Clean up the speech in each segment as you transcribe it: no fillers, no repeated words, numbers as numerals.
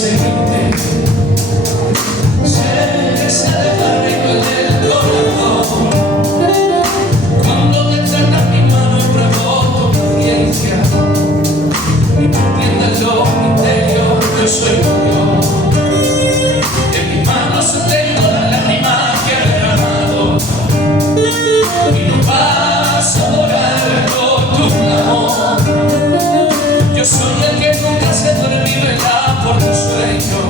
seguirte. Sé que se derrame el corazón cuando te entregas mi mano y pruebo tu paciencia y tú entiendes lo interior. Yo soy tuyo. En mis manos tengo las lágrimas que he derramado y no vas a adorar con tu amor. Yo soy el que nunca se duerme y vela por tu sueño.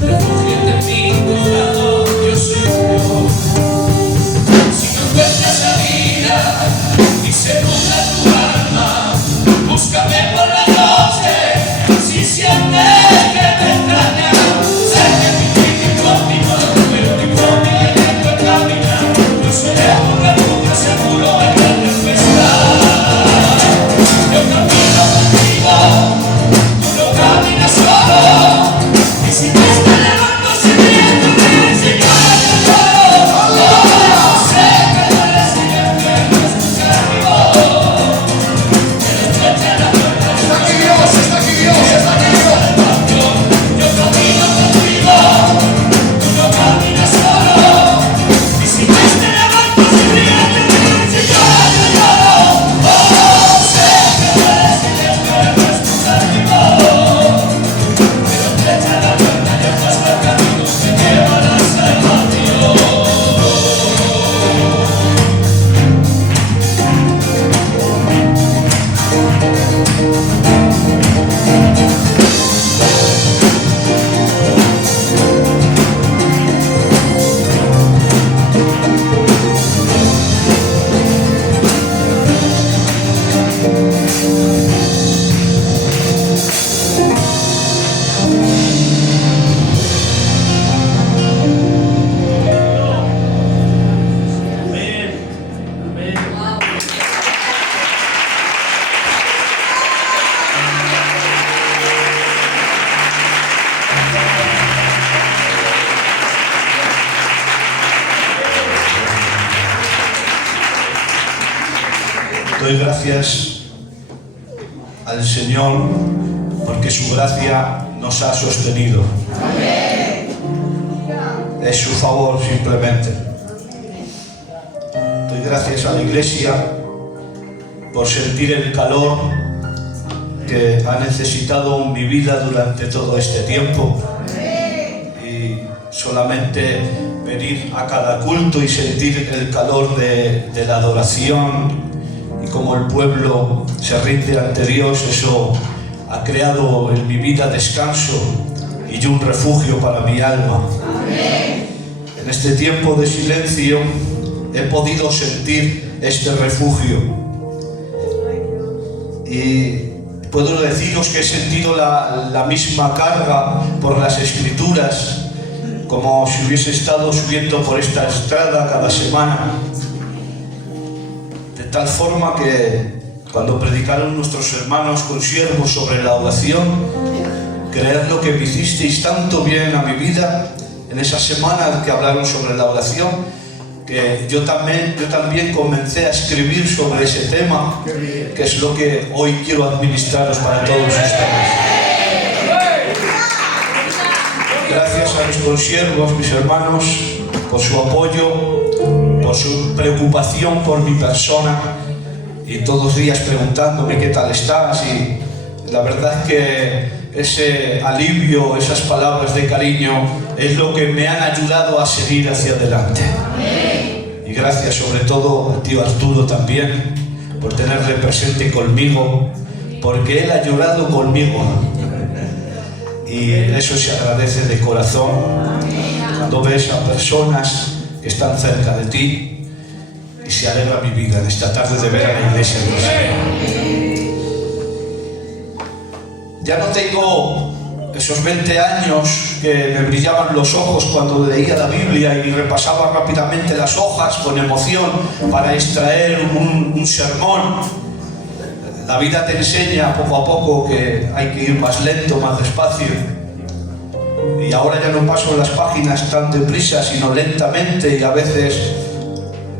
Refúgiate en mi costado, yo soy tuyo. Si no encuentras la vida y se nubla tu alma, búscame por la noche. Si sientes que te extraña, sé que es difícil conmigo, pero que conmigo intento caminar. Yo soy el refugio seguro en la tempestad. Yo camino contigo, tú no caminas solo. Y si te levanto sirviendo, me enseñarás el todo. Sé que no eres silencio, no escuchas mi voz. Pero estrecha la puerta. Está aquí Dios, está aquí Dios, está aquí Dios. Yo camino contigo, tú no caminas solo. Y si te levanto sirviendo, me enseñarás el todo. Sé que no eres silencio, no escuchas mi voz. Pero estrecha la puerta, yo muestro el camino que lleva a la salvación. Doy gracias al Señor porque su gracia nos ha sostenido. Es su favor simplemente. Doy gracias a la Iglesia por sentir el calor que ha necesitado mi vida durante todo este tiempo y solamente venir a cada culto y sentir el calor de la adoración. Y como el pueblo se rinde ante Dios, eso ha creado en mi vida descanso y un refugio para mi alma. En este tiempo de silencio he podido sentir este refugio. Y puedo deciros que he sentido la misma carga por las Escrituras, como si hubiese estado subiendo por esta estrada cada semana. De tal forma que cuando predicaron nuestros hermanos consiervos sobre la oración, creed lo que me hicisteis tanto bien a mi vida en esa semana que hablaron sobre la oración, que yo también comencé a escribir sobre ese tema, que es lo que hoy quiero administraros para todos ustedes. Gracias a mis consiervos, mis hermanos, por su apoyo, por su preocupación por mi persona y todos los días preguntándome qué tal estás, y la verdad es que ese alivio, esas palabras de cariño es lo que me han ayudado a seguir hacia adelante. Y gracias sobre todo al tío Arturo también por tenerle presente conmigo, porque él ha llorado conmigo y eso se agradece de corazón cuando ves a personas que están cerca de ti, y se alegra mi vida en esta tarde de ver a la iglesia del Señor. Ya no tengo esos 20 años que me brillaban los ojos cuando leía la Biblia y repasaba rápidamente las hojas con emoción para extraer un sermón. La vida te enseña poco a poco que hay que ir más lento, más despacio. Y ahora ya no paso las páginas tan deprisa, sino lentamente, y a veces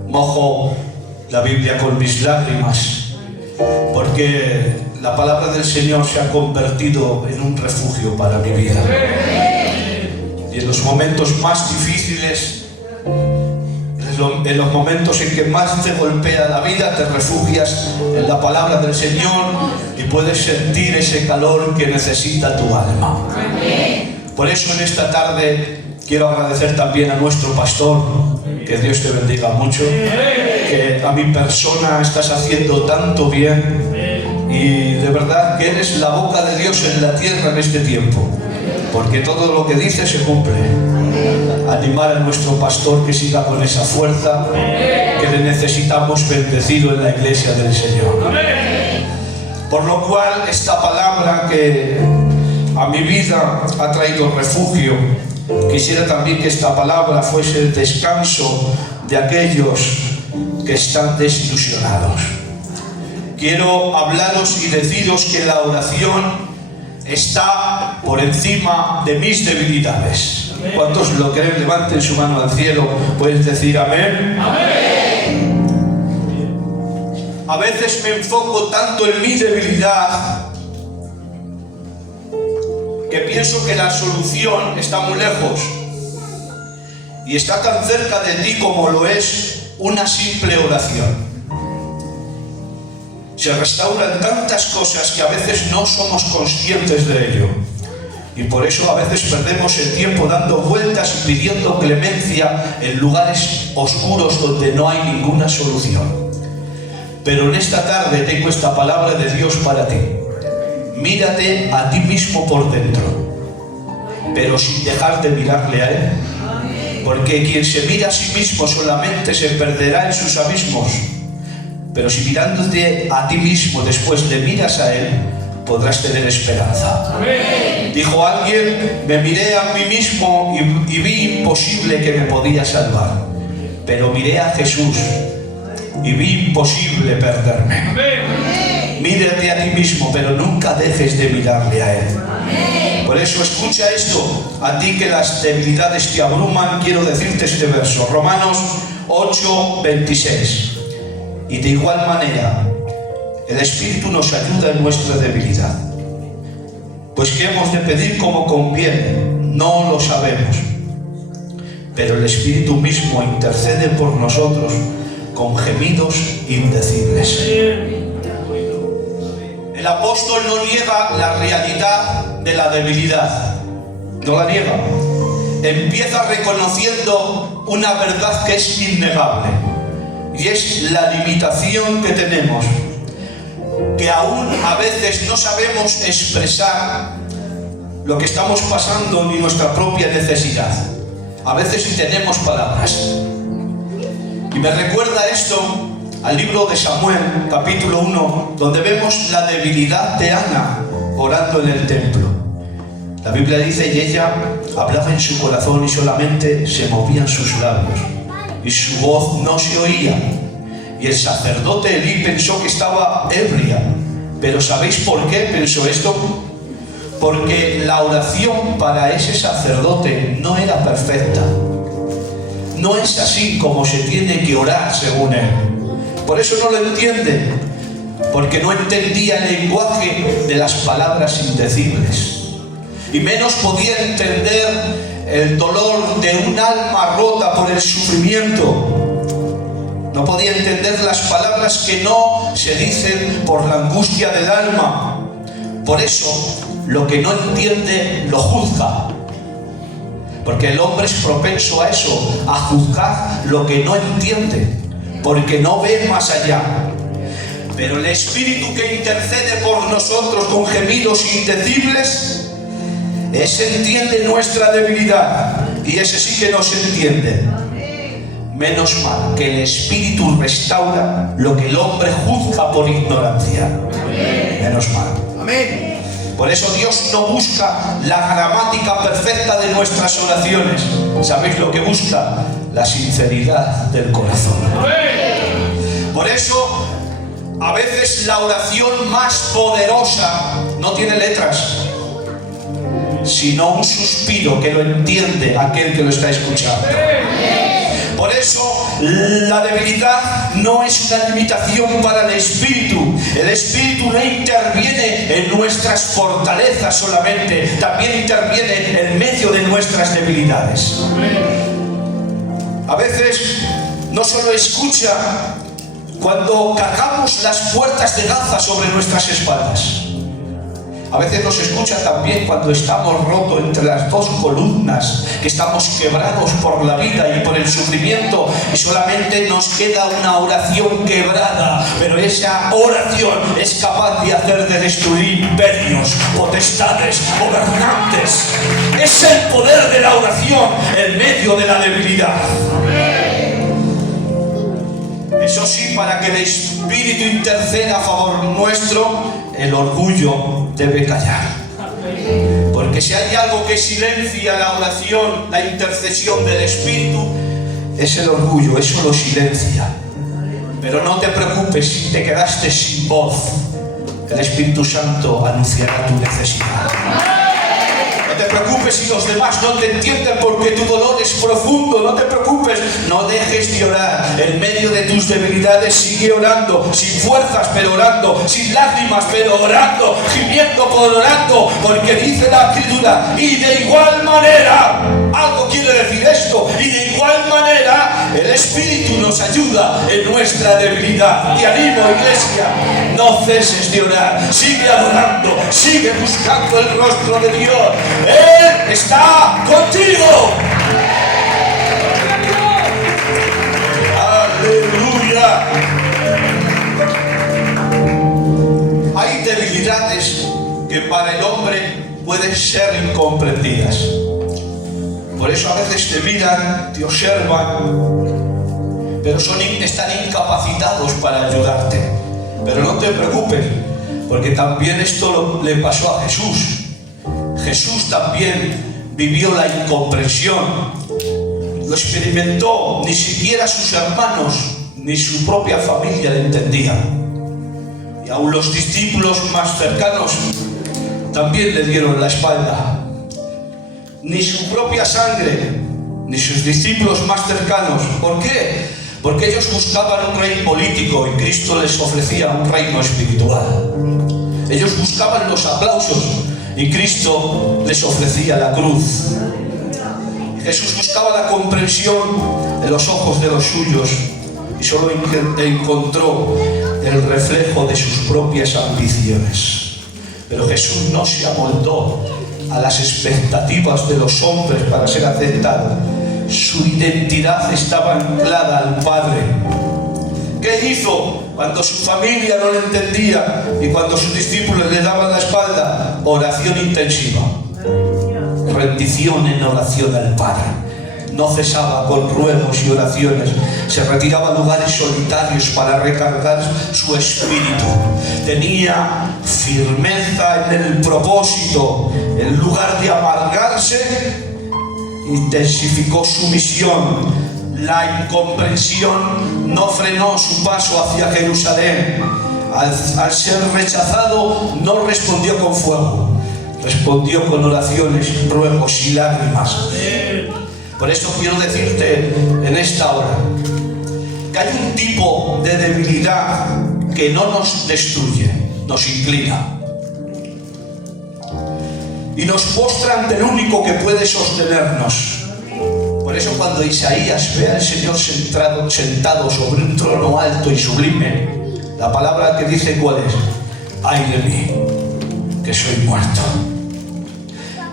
mojo la Biblia con mis lágrimas, porque la palabra del Señor se ha convertido en un refugio para mi vida. Y en los momentos más difíciles, en los momentos en que más te golpea la vida, te refugias en la palabra del Señor y puedes sentir ese calor que necesita tu alma. Por eso en esta tarde quiero agradecer también a nuestro pastor, que Dios te bendiga mucho, que a mi persona estás haciendo tanto bien y de verdad que eres la boca de Dios en la tierra en este tiempo, porque todo lo que dice se cumple. Animar a nuestro pastor que siga con esa fuerza que le necesitamos bendecido en la iglesia del Señor. Por lo cual esta palabra que a mi vida ha traído refugio, quisiera también que esta palabra fuese el descanso de aquellos que están desilusionados. Quiero hablaros y deciros que la oración está por encima de mis debilidades. ¿Cuántos lo creen? Levanten su mano al cielo. ¿Puedes decir amén? Amén. A veces me enfoco tanto en mi debilidad que pienso que la solución está muy lejos y está tan cerca de ti como lo es una simple oración. Se restauran tantas cosas que a veces no somos conscientes de ello. Y por eso a veces perdemos el tiempo dando vueltas y pidiendo clemencia en lugares oscuros donde no hay ninguna solución. Pero en esta tarde tengo esta palabra de Dios para ti. Mírate a ti mismo por dentro, pero sin dejar de mirarle a Él. Porque quien se mira a sí mismo solamente se perderá en sus abismos. Pero si mirándote a ti mismo después le miras a Él, podrás tener esperanza. Amén. Dijo alguien: me miré a mí mismo y vi imposible que me podía salvar. Pero miré a Jesús y vi imposible perderme. Amén. Mírate a ti mismo, pero nunca dejes de mirarle a Él. Amén. Por eso escucha esto, a ti que las debilidades te abruman, quiero decirte este verso, Romanos 8:26. Y de igual manera, el Espíritu nos ayuda en nuestra debilidad. Pues ¿qué hemos de pedir como conviene? No lo sabemos. Pero el Espíritu mismo intercede por nosotros con gemidos indecibles. El apóstol no niega la realidad de la debilidad. No la niega. Empieza reconociendo una verdad que es innegable. Y es la limitación que tenemos. Que aún a veces no sabemos expresar lo que estamos pasando ni nuestra propia necesidad. A veces ni tenemos palabras. Y me recuerda esto al libro de Samuel, capítulo 1, donde vemos la debilidad de Ana orando en el templo. La Biblia dice: y ella hablaba en su corazón y solamente se movían sus labios y su voz no se oía. Y el sacerdote Elí pensó que estaba ebria. Pero ¿sabéis por qué pensó esto? Porque la oración para ese sacerdote no era perfecta. No es así como se tiene que orar según él. Por eso no lo entiende. Porque no entendía el lenguaje de las palabras indecibles. Y menos podía entender el dolor de un alma rota por el sufrimiento. No podía entender las palabras que no se dicen por la angustia del alma. Por eso, lo que no entiende, lo juzga. Porque el hombre es propenso a eso, a juzgar lo que no entiende, porque no ve más allá. Pero el Espíritu que intercede por nosotros con gemidos indecibles, ese entiende nuestra debilidad, y ese sí que nos entiende. Menos mal que el Espíritu restaura lo que el hombre juzga por ignorancia. Amén. Menos mal. Amén. Por eso Dios no busca la gramática perfecta de nuestras oraciones. ¿Sabéis lo que busca? La sinceridad del corazón. Amén. Por eso, a veces la oración más poderosa no tiene letras, sino un suspiro que lo entiende aquel que lo está escuchando. Por eso La debilidad no es una limitación para el espíritu. El espíritu no interviene en nuestras fortalezas solamente, también interviene en medio de nuestras debilidades. A veces no solo escucha cuando cargamos las puertas de Gaza sobre nuestras espaldas. A veces nos escucha también cuando estamos rotos entre las dos columnas, que estamos quebrados por la vida y por el sufrimiento y solamente nos queda una oración quebrada, pero esa oración es capaz de hacer de destruir imperios, potestades, gobernantes. Es el poder de la oración en medio de la debilidad. Eso sí, para que el Espíritu interceda a favor nuestro, el orgullo debe callar. Porque si hay algo que silencia la oración, la intercesión del Espíritu, es el orgullo, eso lo silencia. Pero no te preocupes si te quedaste sin voz, el Espíritu Santo anunciará tu necesidad. No te preocupes si los demás no te entienden porque tu dolor es profundo. No te preocupes, no dejes de orar. En medio de tus debilidades sigue orando, sin fuerzas pero orando, sin lágrimas pero orando, gimiendo por orando, porque dice la Escritura, y de igual manera, algo quiere decir esto, y de igual manera el Espíritu nos ayuda en nuestra debilidad. Te animo, iglesia, no ceses de orar, sigue adorando, sigue buscando el rostro de Dios. Él está contigo. Aleluya. Hay debilidades que para el hombre pueden ser incomprendidas. Por eso a veces te miran, te observan, pero están incapacitados para ayudarte. Pero no te preocupes, porque también esto le pasó a Jesús. Jesús también vivió la incomprensión, lo experimentó, ni siquiera sus hermanos ni su propia familia le entendían. Y aún los discípulos más cercanos también le dieron la espalda. Ni su propia sangre, ni sus discípulos más cercanos. ¿Por qué? Porque ellos buscaban un rey político y Cristo les ofrecía un reino espiritual. Ellos buscaban los aplausos y Cristo les ofrecía la cruz. Jesús buscaba la comprensión de los ojos de los suyos y solo encontró el reflejo de sus propias ambiciones. Pero Jesús no se amoldó a las expectativas de los hombres para ser aceptado. Su identidad estaba anclada al Padre. ¿Qué hizo cuando su familia no le entendía y cuando sus discípulos le daban la espalda? Oración intensiva, rendición en oración al Padre. No cesaba con ruegos y oraciones, se retiraba a lugares solitarios para recargar su espíritu. Tenía firmeza en el propósito. En lugar de amargarse, intensificó su misión. La incomprensión no frenó su paso hacia Jerusalén. Al ser rechazado, no respondió con fuego, respondió con oraciones, ruegos y lágrimas. Por eso quiero decirte en esta hora que hay un tipo de debilidad que no nos destruye, nos inclina y nos postra ante el único que puede sostenernos. Por eso cuando Isaías ve al Señor sentado sobre un trono alto y sublime, la palabra que dice ¿cuál es? Ay de mí, que soy muerto.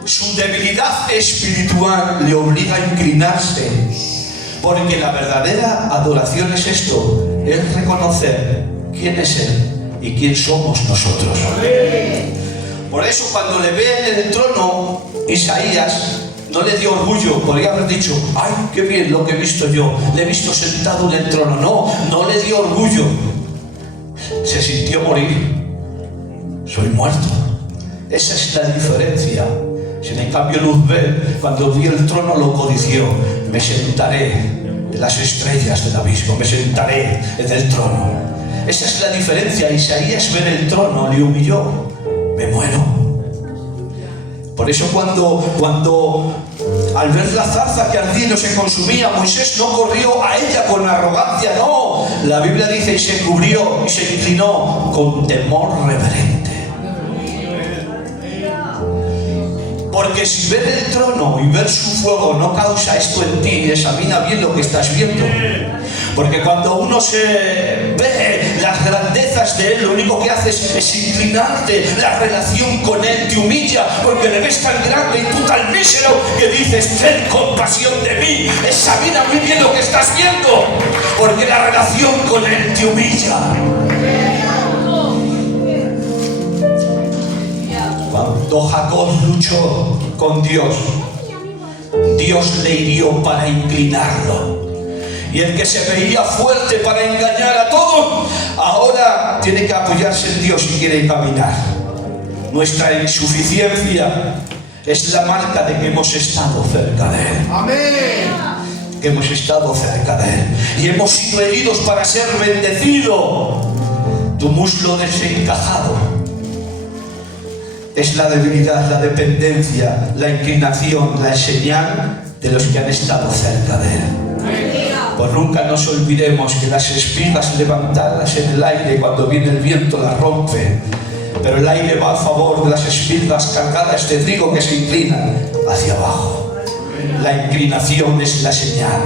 Su debilidad espiritual le obliga a inclinarse, porque la verdadera adoración es esto, es reconocer quién es Él y quién somos nosotros. Por eso cuando le ve en el trono, Isaías no le dio orgullo, podría haber dicho, ay, qué bien lo que he visto yo, le he visto sentado en el trono. No le dio orgullo, se sintió morir, soy muerto. Esa es la diferencia. Si en cambio Luzbel, cuando vio el trono, lo codició. Me sentaré en las estrellas del abismo, me sentaré en el trono. Esa es la diferencia. Isaías ver el trono le humilló. Me muero. Por eso cuando al ver la zarza que ardía y no se consumía, Moisés no corrió a ella con arrogancia, no. La Biblia dice, y se cubrió y se inclinó con temor reverente. Porque si ver el trono y ver su fuego no causa esto en ti, examina bien lo que estás viendo. Porque cuando uno se ve las grandezas de Él, lo único que haces es inclinarte. La relación con Él te humilla, porque le ves tan grande y tú tan mísero que dices, ten compasión de mí. Examina muy bien lo que estás viendo, porque la relación con Él te humilla. Cuando Jacob luchó con Dios, Dios le hirió para inclinarlo. Y el que se veía fuerte para engañar a todos, ahora tiene que apoyarse en Dios y quiere caminar. Nuestra insuficiencia es la marca de que hemos estado cerca de Él. Amén. Que hemos estado cerca de Él. Y hemos sido heridos para ser bendecidos. Tu muslo desencajado es la debilidad, la dependencia, la inclinación, la señal de los que han estado cerca de Él. Pues nunca nos olvidemos que las espigas levantadas en el aire cuando viene el viento las rompe, pero el aire va a favor de las espigas cargadas de trigo que se inclinan hacia abajo. La inclinación es la señal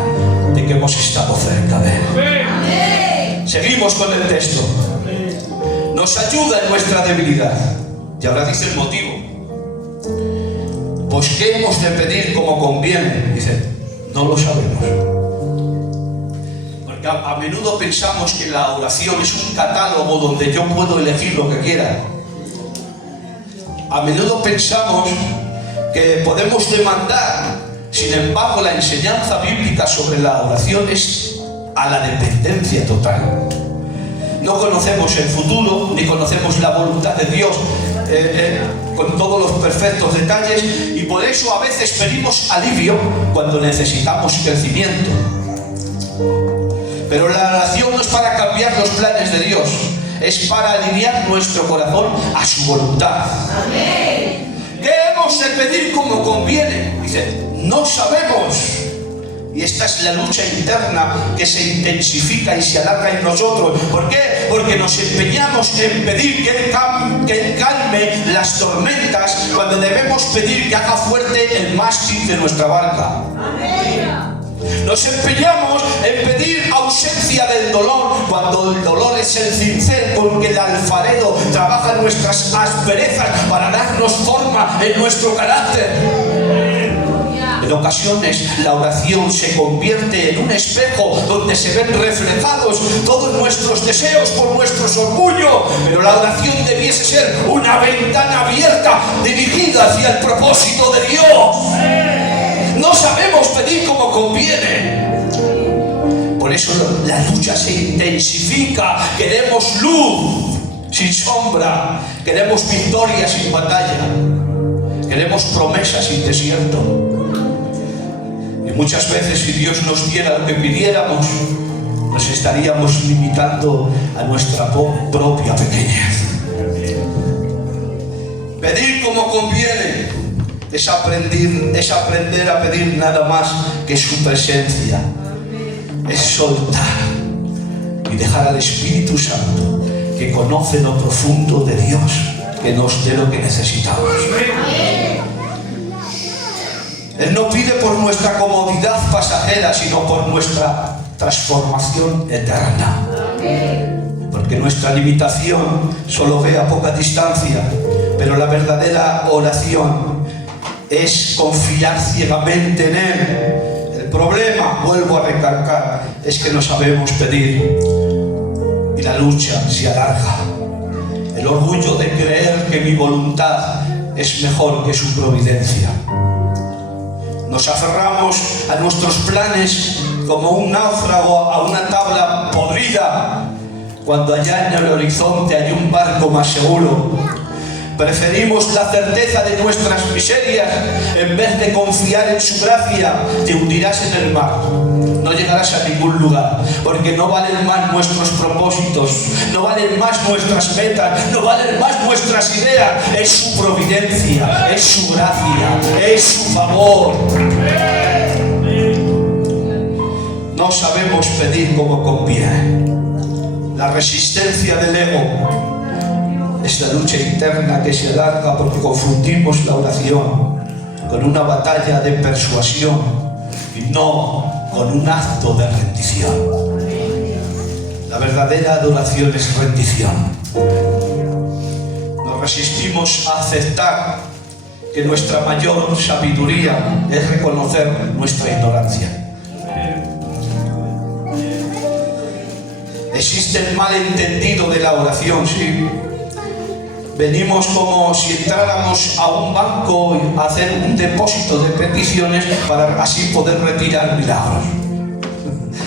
de que hemos estado cerca de Él. Seguimos con el texto. Nos ayuda en nuestra debilidad. Y ahora dice el motivo. Pues ¿qué hemos de pedir como conviene? Dice, no lo sabemos. Porque a menudo pensamos que la oración es un catálogo donde yo puedo elegir lo que quiera. A menudo pensamos que podemos demandar. Sin embargo, la enseñanza bíblica sobre la oración es a la dependencia total. No conocemos el futuro, ni conocemos la voluntad de Dios con todos los perfectos detalles, y por eso a veces pedimos alivio cuando necesitamos crecimiento. Pero la oración no es para cambiar los planes de Dios, es para alinear nuestro corazón a su voluntad. Amén. ¿Qué hemos de pedir como conviene? Dice, no sabemos. Y esta es la lucha interna que se intensifica y se alarga en nosotros. ¿Por qué? Porque nos empeñamos en pedir que Él calme las tormentas, cuando debemos pedir que haga fuerte el mástil de nuestra barca. Amén. Nos empeñamos en pedir ausencia del dolor, cuando el dolor es el cincel con que el alfarero trabaja nuestras asperezas para darnos forma en nuestro carácter. En ocasiones la oración se convierte en un espejo donde se ven reflejados todos nuestros deseos por nuestros orgullos, pero la oración debiese ser una ventana abierta dirigida hacia el propósito de Dios. No sabemos pedir como conviene. Por eso la lucha se intensifica. Queremos luz sin sombra, queremos victoria sin batalla, queremos promesas sin desierto. Y muchas veces, si Dios nos diera lo que pidiéramos, nos estaríamos limitando a nuestra propia pequeñez. Pedir como conviene es aprender a pedir nada más que su presencia. Es soltar y dejar al Espíritu Santo, que conoce lo profundo de Dios, que nos dé lo que necesitamos. Él no pide por nuestra comodidad pasajera, sino por nuestra transformación eterna. Porque nuestra limitación solo ve a poca distancia, pero la verdadera oración es confiar ciegamente en Él. El problema, vuelvo a recalcar, es que no sabemos pedir y la lucha se alarga. El orgullo de creer que mi voluntad es mejor que su providencia. Nos aferramos a nuestros planes como un náufrago a una tabla podrida, cuando allá en el horizonte hay un barco más seguro. Preferimos la certeza de nuestras miserias en vez de confiar en su gracia. Te hundirás en el mar, no llegarás a ningún lugar, porque no valen más nuestros propósitos, no valen más nuestras metas, no valen más nuestras ideas. Es su providencia, es su gracia, es su favor. No sabemos pedir como conviene. La resistencia del ego es la lucha interna que se alarga porque confundimos la oración con una batalla de persuasión y no con un acto de rendición. La verdadera adoración es rendición. Nos resistimos a aceptar que nuestra mayor sabiduría es reconocer nuestra ignorancia. Existe el malentendido de la oración, sí. Venimos como si entráramos a un banco a hacer un depósito de peticiones para así poder retirar milagros.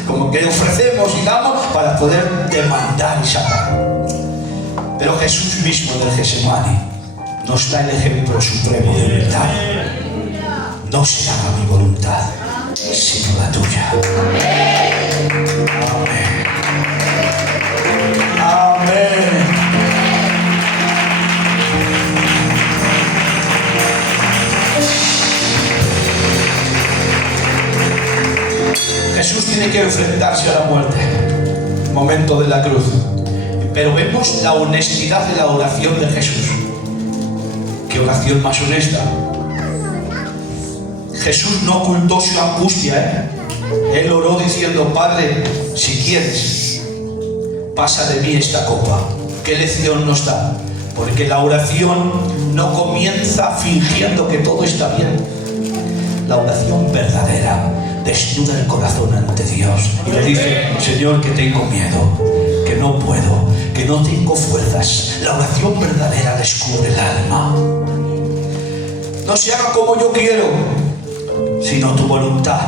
Como que ofrecemos y damos para poder demandar y sacar. Pero Jesús mismo del Getsemaní nos da el ejemplo supremo de humildad. No se haga mi voluntad, sino la tuya. Amén. Amén. Jesús tiene que enfrentarse a la muerte, el momento de la cruz. Pero vemos la honestidad de la oración de Jesús. ¿Qué oración más honesta? Jesús no ocultó su angustia, Él oró diciendo: Padre, si quieres, pasa de mí esta copa. ¿Qué lección nos da? Porque la oración no comienza fingiendo que todo está bien. La oración verdadera desnuda el corazón ante Dios y le dice: Señor, que tengo miedo, que no puedo, que no tengo fuerzas. La oración verdadera descubre el alma. No se haga como yo quiero, sino tu voluntad.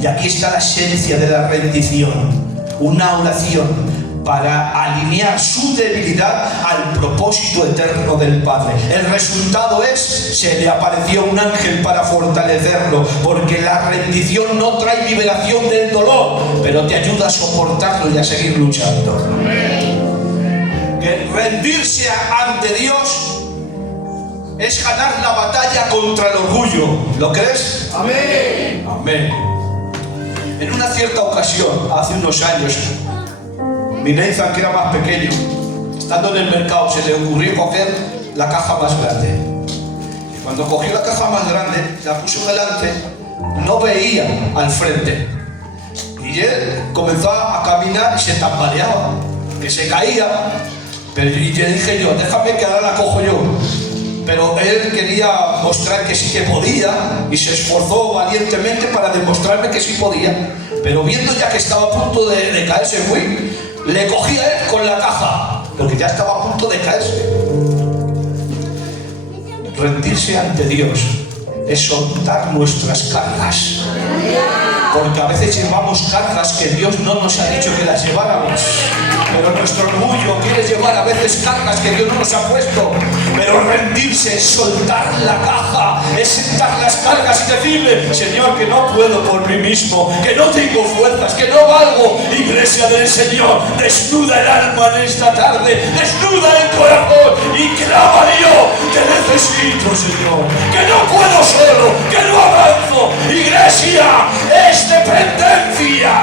Y aquí está la esencia de la rendición. Una oración para alinear su debilidad al propósito eterno del Padre. El resultado es: se le apareció un ángel para fortalecerlo, porque la rendición no trae liberación del dolor, pero te ayuda a soportarlo y a seguir luchando. Que rendirse ante Dios es ganar la batalla contra el orgullo. ¿Lo crees? Amén. Amén. En una cierta ocasión, hace unos años, mi Nathan, que era más pequeño, estando en el mercado, se le ocurrió coger la caja más grande. Y cuando cogió la caja más grande, la puso delante, no veía al frente. Y él comenzó a caminar y se tambaleaba, que se caía. Pero y le dije yo: déjame que ahora la cojo yo. Pero él quería mostrar que sí que podía y se esforzó valientemente para demostrarme que sí podía. Pero viendo ya que estaba a punto de caerse, le cogí a él con la caja, porque ya estaba a punto de caerse. Rendirse ante Dios es soltar nuestras cargas, porque a veces llevamos cargas que Dios no nos ha dicho que las lleváramos. Pero nuestro orgullo quiere llevar a veces cargas que Dios no nos ha puesto. Pero rendirse es soltar la caja, es sentar las cargas y decirle: Señor, que no puedo por mí mismo, que no tengo fuerzas, que no valgo. Iglesia del Señor, desnuda el alma en esta tarde, desnuda el corazón y clama a Dios: te necesito, Señor, que no puedo solo, que no avanzo. Iglesia, es dependencia.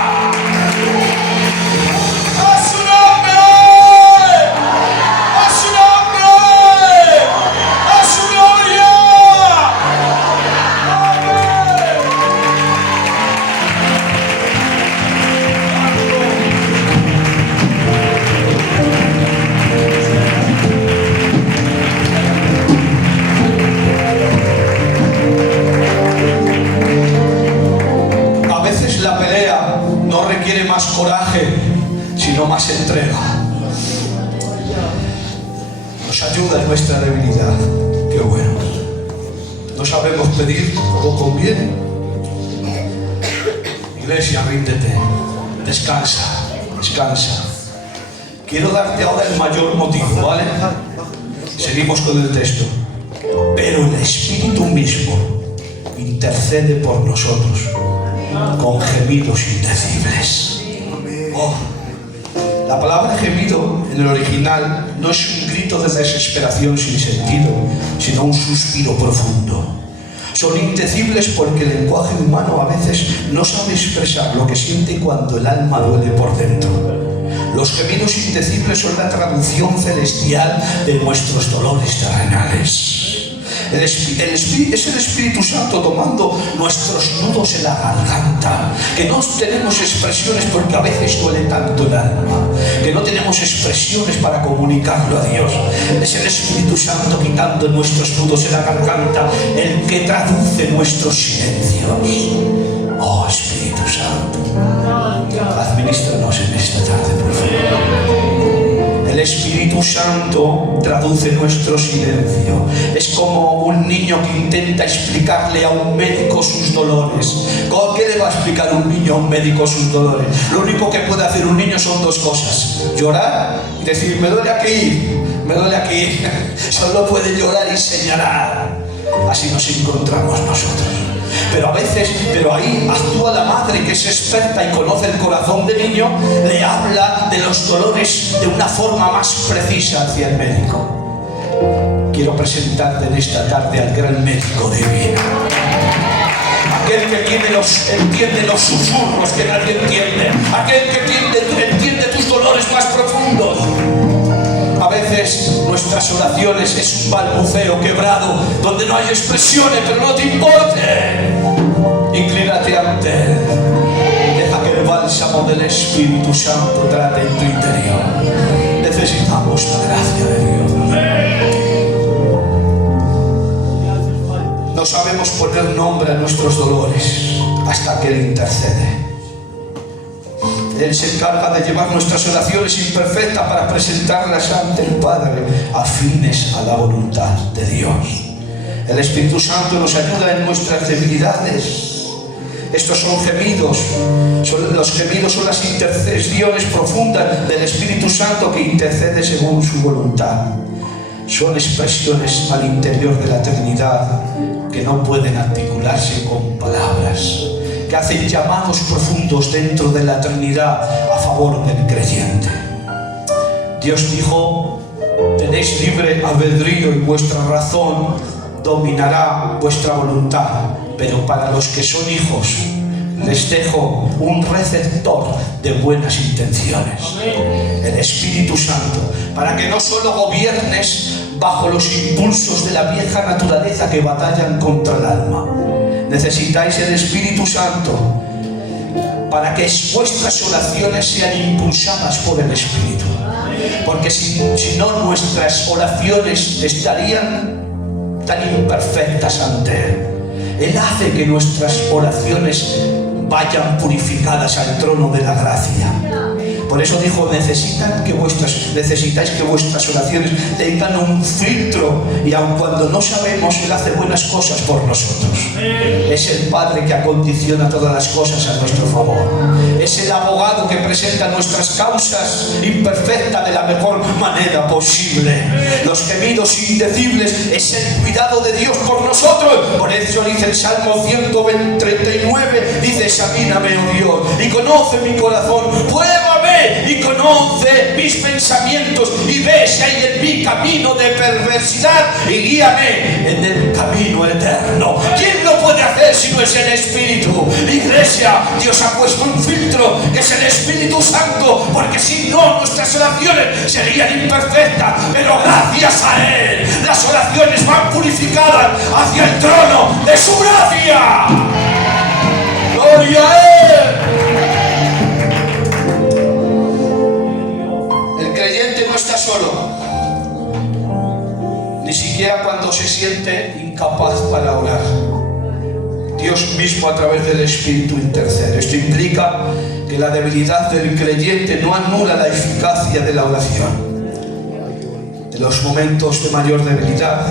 Más coraje, sino más entrega. Nos ayuda en nuestra debilidad. Qué bueno. No sabemos pedir como conviene. Iglesia, ríndete, descansa, descansa. Quiero darte ahora el mayor motivo, ¿vale? Seguimos con el texto. Pero el Espíritu mismo intercede por nosotros con gemidos indecibles. Oh, la palabra gemido en el original no es un grito de desesperación sin sentido, sino un suspiro profundo. Son indecibles porque el lenguaje humano a veces no sabe expresar lo que siente cuando el alma duele por dentro. Los gemidos indecibles son la traducción celestial de nuestros dolores terrenales. Es el Espíritu Santo tomando nuestros nudos en la garganta, que no tenemos expresiones porque a veces duele tanto el alma, que no tenemos expresiones para comunicarlo a Dios. Es el Espíritu Santo quitando nuestros nudos en la garganta el que traduce nuestros silencios. Oh Espíritu Santo, adminístranos en esta tarde, por favor. El Espíritu Santo traduce nuestro silencio. Es como un niño que intenta explicarle a un médico sus dolores. ¿Qué le va a explicar un niño a un médico sus dolores? Lo único que puede hacer un niño son dos cosas: llorar y decir, me duele aquí, me duele aquí. Solo puede llorar y señalar. Así nos encontramos nosotros. Pero a veces, ahí actúa la madre, que es experta y conoce el corazón del niño, le habla de los dolores de una forma más precisa hacia el médico. Quiero presentarte en esta tarde al gran médico divino. Aquel que entiende los susurros que nadie entiende. Aquel que entiende tus dolores más profundos. A veces nuestras oraciones es un balbuceo quebrado, donde no hay expresiones, pero no te importe. Inclínate ante Él. Deja que el bálsamo del Espíritu Santo trate en tu interior. Necesitamos la gracia de Dios. No sabemos poner nombre a nuestros dolores hasta que Él intercede. Él se encarga de llevar nuestras oraciones imperfectas para presentarlas ante el Padre, afines a la voluntad de Dios. El Espíritu Santo nos ayuda en nuestras debilidades. Estos son gemidos. Los gemidos son las intercesiones profundas del Espíritu Santo que intercede según su voluntad. Son expresiones al interior de la eternidad que no pueden articularse con palabras, que hacen llamados profundos dentro de la eternidad a favor del creyente. Dios dijo, tenéis libre albedrío y vuestra razón dominará vuestra voluntad, pero para los que son hijos les dejo un receptor de buenas intenciones, el Espíritu Santo, para que no solo gobiernes bajo los impulsos de la vieja naturaleza que batallan contra el alma. Necesitáis el Espíritu Santo para que vuestras oraciones sean impulsadas por el Espíritu, porque si no, nuestras oraciones estarían tan imperfectas ante Él. Él hace que nuestras oraciones vayan purificadas al trono de la gracia. Por eso dijo, necesitáis que vuestras oraciones tengan un filtro, y aun cuando no sabemos, Él hace buenas cosas por nosotros. Es el Padre que acondiciona todas las cosas a nuestro favor. Es el abogado que presenta nuestras causas imperfectas de la mejor manera posible. Los gemidos indecibles es el cuidado de Dios por nosotros. Por eso dice el Salmo 139, dice, examíname, oh Dios, y conoce mi corazón, pruébame y conoce mis pensamientos, y ve si hay en mí camino de perversidad, y guíame en el camino eterno. ¿Quién lo puede hacer si no es el Espíritu? Iglesia, Dios ha puesto un filtro, que es el Espíritu Santo, porque si no, nuestras oraciones serían imperfectas, pero gracias a Él las oraciones van purificadas hacia el trono de su gracia. ¡Gloria a Él! El creyente no está solo, ni siquiera cuando se siente incapaz para orar. Dios mismo a través del Espíritu intercede. Esto implica que la debilidad del creyente no anula la eficacia de la oración. En los momentos de mayor debilidad,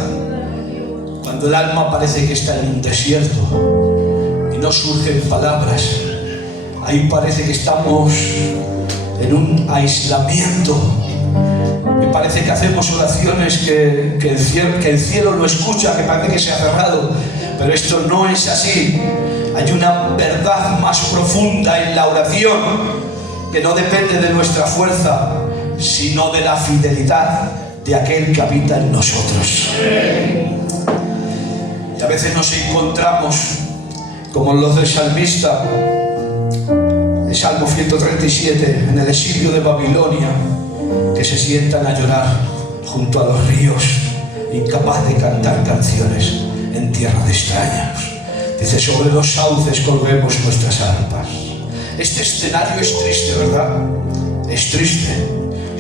cuando el alma parece que está en un desierto y no surgen palabras, ahí parece que estamos en un aislamiento Me parece que hacemos oraciones que el cielo lo escucha, que parece que se ha cerrado, pero esto no es así. Hay una verdad más profunda en la oración que no depende de nuestra fuerza, sino de la fidelidad de aquel que habita en nosotros. Y a veces nos encontramos como los del salmista, el Salmo 137, en el exilio de Babilonia, que se sientan a llorar junto a los ríos, incapaz de cantar canciones en tierra de extraños. Dice, sobre los sauces colguemos nuestras arpas. Este escenario es triste, ¿verdad? Es triste.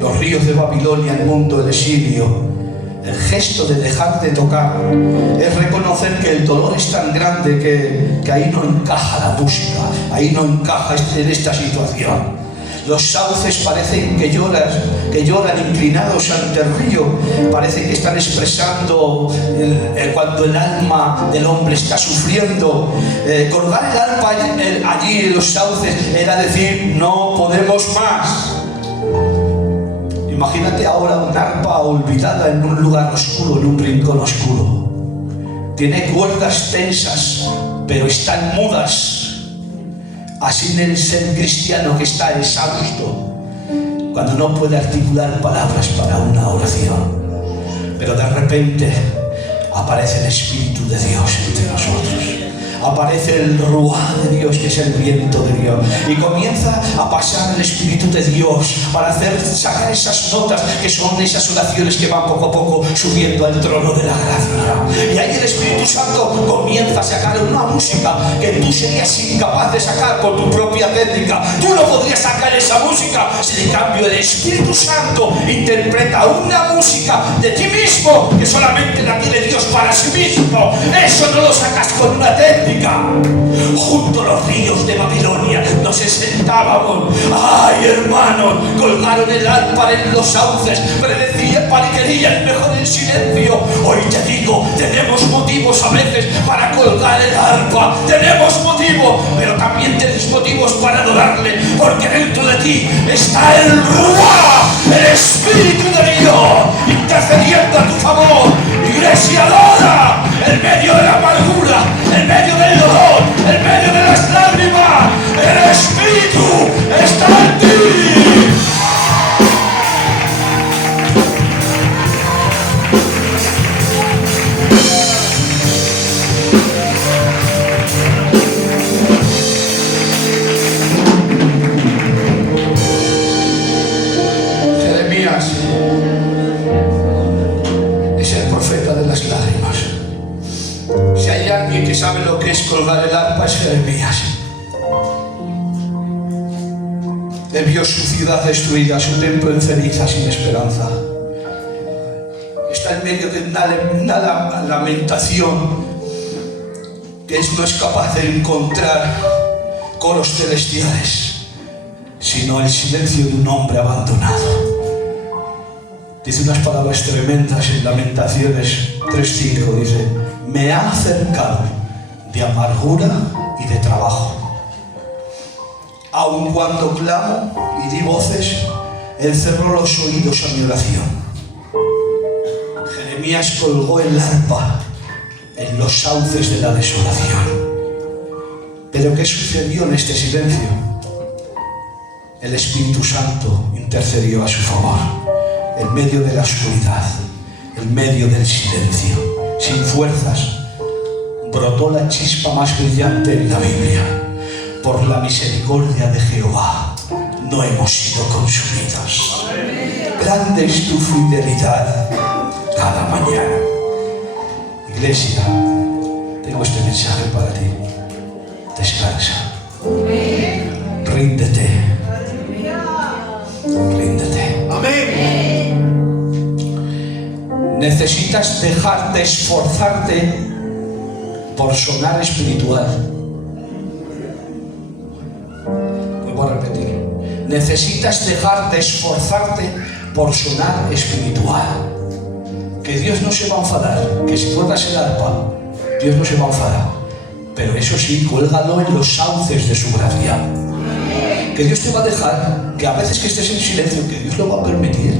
Los ríos de Babilonia, el mundo, el exilio. El gesto de dejar de tocar es reconocer que el dolor es tan grande que ahí no encaja la música, ahí no encaja en esta situación. Los sauces parecen que lloran inclinados ante el río, parece que están expresando cuando el alma del hombre está sufriendo. Colgar el arpa allí en los sauces era decir, no podemos más. Imagínate ahora un arpa olvidada en un lugar oscuro, en un rincón oscuro. Tiene cuerdas tensas, pero están mudas. Así es el cristiano que está exhausto, cuando no puede articular palabras para una oración. Pero de repente aparece el Espíritu de Dios entre nosotros. Aparece el ruá de Dios, que es el viento de Dios, y comienza a pasar el Espíritu de Dios para sacar esas notas que son esas oraciones que van poco a poco subiendo al trono de la gracia. Y ahí el Espíritu Santo comienza a sacar una música que tú serías incapaz de sacar por tu propia técnica. Tú no podrías sacar esa música si en cambio el Espíritu Santo interpreta una música de ti mismo que solamente la tiene Dios para sí mismo. Eso no lo sacas con una técnica. Junto a los ríos de Babilonia nos sentábamos. Ay, hermanos, colgaron el arpa en los sauces, querían mejor en silencio. Hoy te digo, tenemos motivos a veces para colgar el arpa, tenemos motivos, pero también tienes motivos para adorarle, porque dentro de ti está el Ruá, el Espíritu de Dios, intercediendo a tu favor. Iglesia, adora en medio de la amargura, en medio del dolor, en medio de las lágrimas. El Espíritu está en ti. Jeremías es el profeta de las lágrimas. Si hay alguien que sabe lo que es colgar el arpa, es Jeremías. Él vio su ciudad destruida, su templo en ceniza, sin esperanza. Está en medio de una lamentación que no es capaz de encontrar coros celestiales, sino el silencio de un hombre abandonado. Dice unas palabras tremendas en Lamentaciones 3:5, dice: me ha cercado de amargura y de trabajo. Aun cuando clamo y di voces, él cerró los oídos a mi oración. Jeremías colgó el arpa en los sauces de la desolación. Pero ¿qué sucedió en este silencio? El Espíritu Santo intercedió a su favor, en medio de la oscuridad, en medio del silencio, sin fuerzas, brotó la chispa más brillante en la Biblia. Por la misericordia de Jehová no hemos sido consumidos. Grande es tu fidelidad cada mañana. Iglesia, tengo este mensaje para ti. Descansa. Ríndete. Ríndete. Amén. Necesitas dejar de esforzarte por sonar espiritual. Vuelvo a repetir. Necesitas dejar de esforzarte por sonar espiritual. Que Dios no se va a enfadar. Que si cuelgas el arpa, Dios no se va a enfadar. Pero eso sí, cuélgalo en los sauces de su gracia. Que Dios te va a dejar, que a veces que estés en silencio, que Dios lo va a permitir,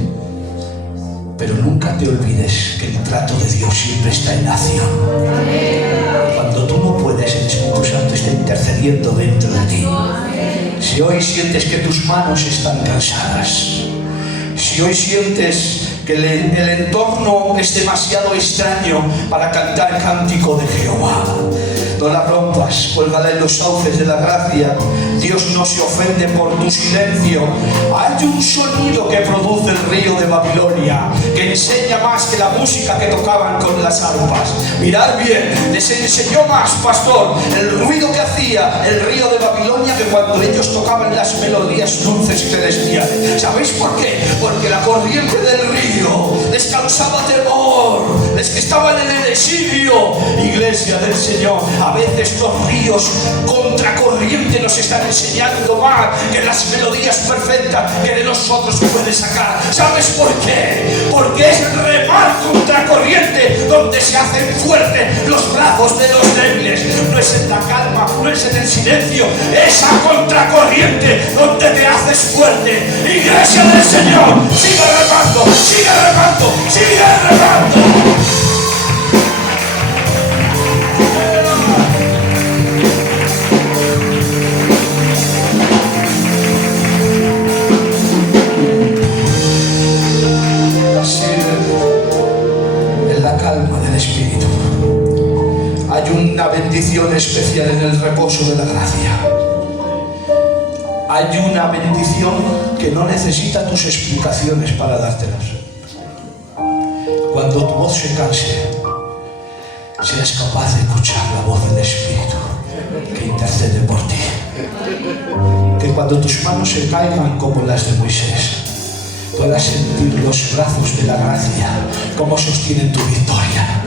Pero nunca te olvides que el trato de Dios siempre está en acción. Cuando tú no puedes, el Espíritu Santo está intercediendo dentro de ti. Si hoy sientes que tus manos están cansadas, si hoy sientes que el entorno es demasiado extraño para cantar cántico de Jehová, no la rompas, cuélgala en los sauces de la gracia. Dios no se ofende por tu silencio. Hay un sonido que produce el río de Babilonia, que enseña más que la música que tocaban con las arpas. Mirad bien, les enseñó más, pastor, el ruido que hacía el río de Babilonia que cuando ellos tocaban las melodías dulces y celestiales. ¿Sabéis por qué? Porque la corriente del río les causaba temor, les que estaban en el exilio. Iglesia del Señor, a veces los ríos contracorriente nos están enseñando más que las melodías perfectas que de nosotros puede sacar. ¿Sabes por qué? Porque es remar contracorriente donde se hacen fuertes los brazos de los débiles. No es en la calma, no es en el silencio, es a contracorriente donde te haces fuerte. Iglesia del Señor, sigue remando, sigue remando, sigue remando. Hay una bendición especial en el reposo de la gracia. Hay una bendición que no necesita tus explicaciones para dártelas. Cuando tu voz se canse, seas capaz de escuchar la voz del Espíritu que intercede por ti. Que cuando tus manos se caigan como las de Moisés, puedas sentir los brazos de la gracia como sostienen tu victoria.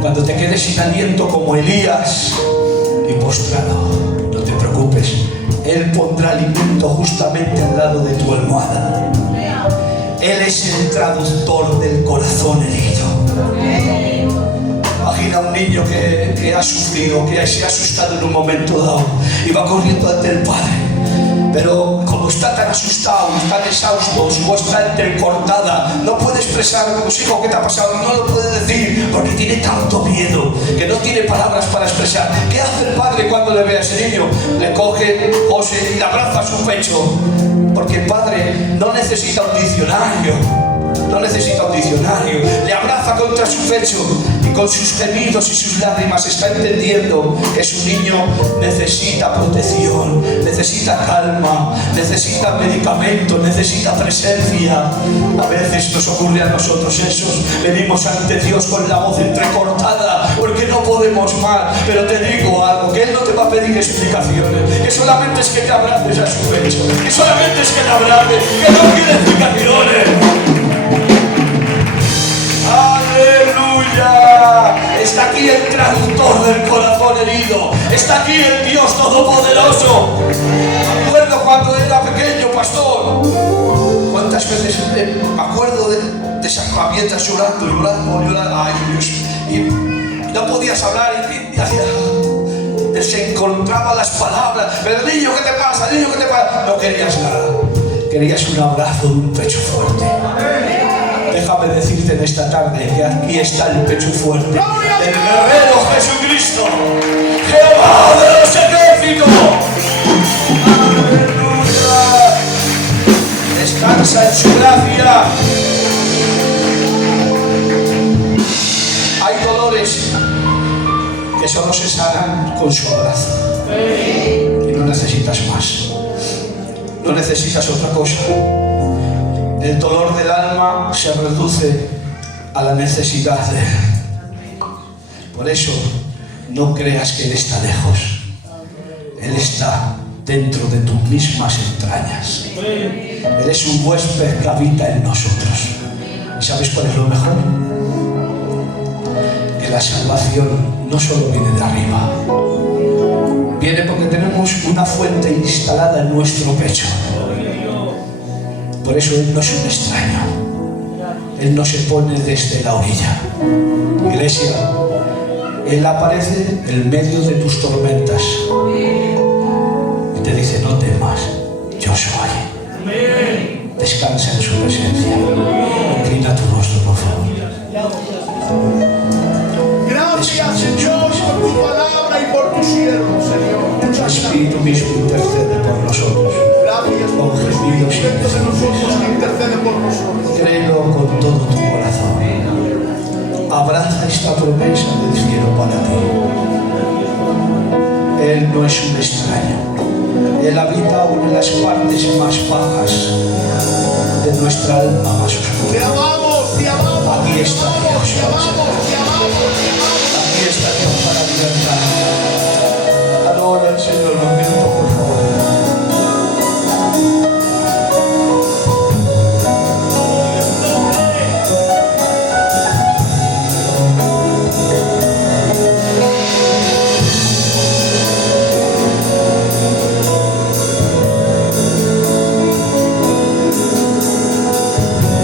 Cuando te quedes sin aliento como Elías y postrado, no te preocupes, Él pondrá alimento justamente al lado de tu almohada. Él es el traductor del corazón herido. Imagina a un niño que ha sufrido, que se ha asustado en un momento dado y va corriendo ante el padre. Pero como está tan asustado, tan exhausto, su voz está entrecortada, no puede expresar, pues hijo, ¿qué te ha pasado? Y no lo puede decir porque tiene tanto miedo que no tiene palabras para expresar. ¿Qué hace el padre cuando le ve a ese niño? Le coge José y le abraza a su pecho, porque el padre no necesita un diccionario. No necesita un diccionario, le abraza contra su pecho y con sus gemidos y sus lágrimas está entendiendo que su niño necesita protección, necesita calma, necesita medicamento, necesita presencia. A veces nos ocurre a nosotros eso, venimos ante Dios con la voz entrecortada porque no podemos más, pero te digo algo, que Él no te va a pedir explicaciones, que solamente es que te abraces a su pecho, que solamente es que te abraces, que no quiere explicaciones. ¡Aleluya! Está aquí el traductor del corazón herido. Está aquí el Dios Todopoderoso. Me acuerdo cuando era pequeño, pastor. ¿Cuántas veces me acuerdo de esas rabietas llorando? Ay, Dios. Y no podías hablar y hacía... Se encontraba las palabras. Pero niño, ¿qué te pasa? Niño, ¿qué te pasa? No querías nada. Querías un abrazo de un pecho fuerte. Déjame decirte en esta tarde que aquí está el pecho fuerte del guerrero Jesucristo, Jehová de los ejércitos. ¡Aleluya! Descansa en su gracia. Hay dolores que solo se sanan con su abrazo. Y no necesitas más. No necesitas otra cosa. El dolor del alma se reduce a la necesidad de Él. Por eso, no creas que Él está lejos. Él está dentro de tus mismas entrañas. Él es un huésped que habita en nosotros. ¿Y sabes cuál es lo mejor? Que la salvación no solo viene de arriba. Viene porque tenemos una fuente instalada en nuestro pecho. Por eso Él no es un extraño. Él no se pone desde la orilla. Iglesia, Él aparece en medio de tus tormentas y te dice, no temas, yo soy. descansa en su presencia. Inclina tu rostro, por favor. Gracias, Señor, por tu palabra y por tu siervo, Señor. El Muchas gracias. Espíritu mismo intercede por nosotros. Gracias por Con tu gemidos Espíritu de nosotros que intercede por nosotros. Créelo con todo tu corazón. Abraza esta promesa del cielo para ti. Él no es un extraño. Él habita aún en las partes más bajas de nuestra alma más oscura.